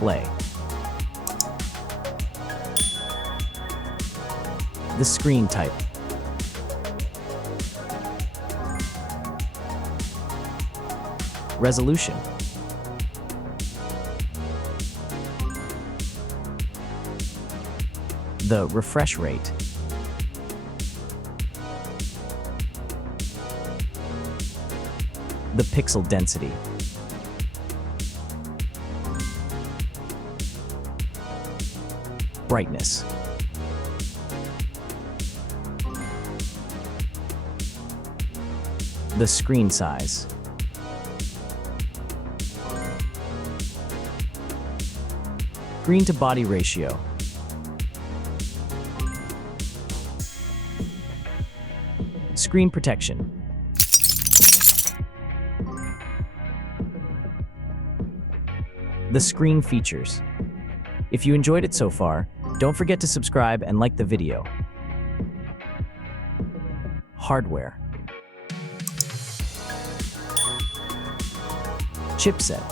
display. The screen type. Resolution. The refresh rate. The pixel density. Brightness. The screen size. Screen to body ratio. Screen protection. The screen features. If you enjoyed it so far, don't forget to subscribe and like the video. Hardware. Chipset.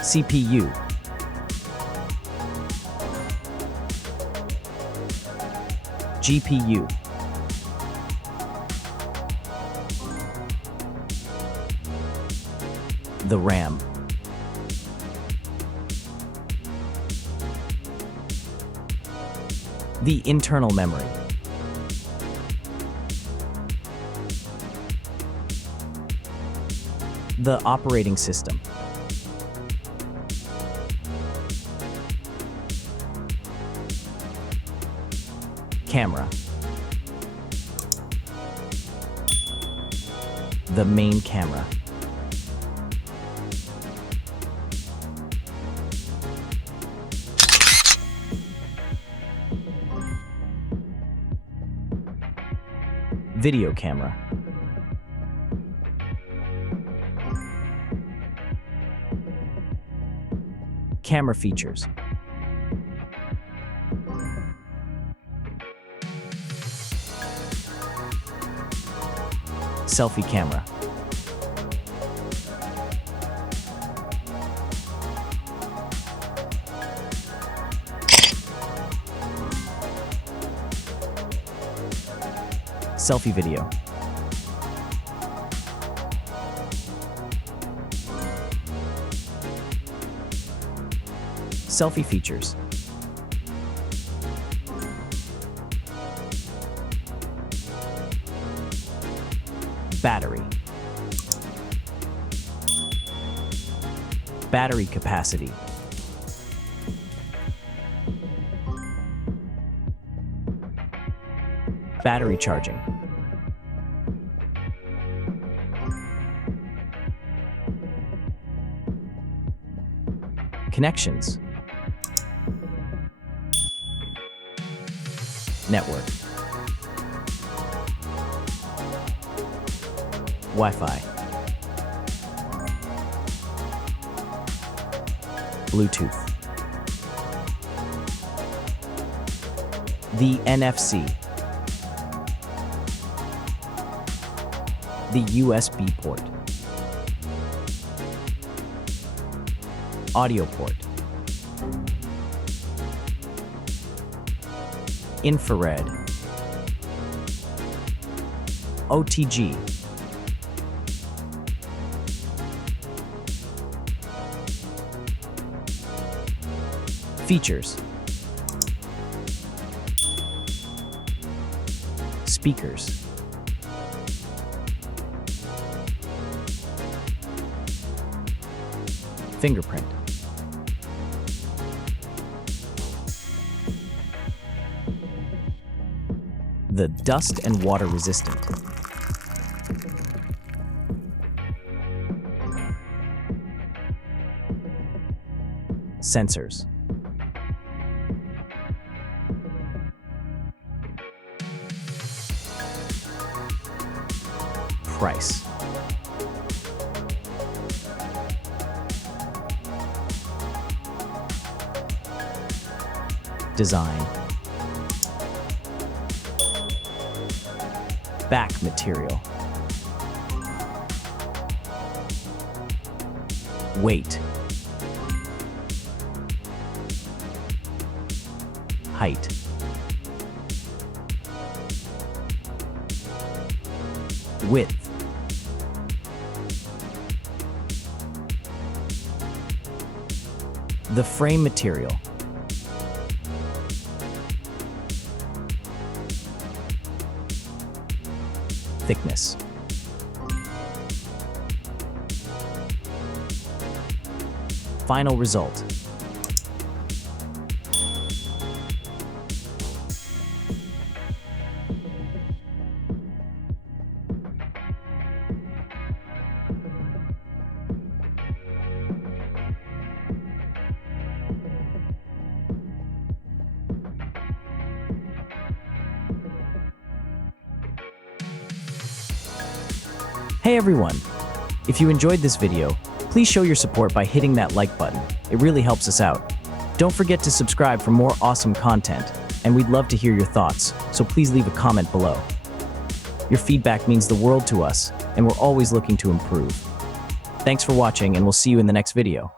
CPU. GPU. The RAM. The internal memory. The operating system. Camera. The main camera. Video camera. Camera features. Selfie camera. Selfie video. Selfie features. Battery. Battery capacity. Battery charging. Connections. Network. Wi-Fi. Bluetooth. The NFC. The USB port. Audio port. Infrared. OTG. Features. Speakers. Fingerprint. The dust and water resistant. Sensors. Price. Design. Back material. weight, height, width, the frame material, thickness, final result. Hey everyone! If you enjoyed this video, please show your support by hitting that like button. It really helps us out. Don't forget to subscribe for more awesome content, and we'd love to hear your thoughts, so please leave a comment below. Your feedback means the world to us, and we're always looking to improve. Thanks for watching, and we'll see you in the next video.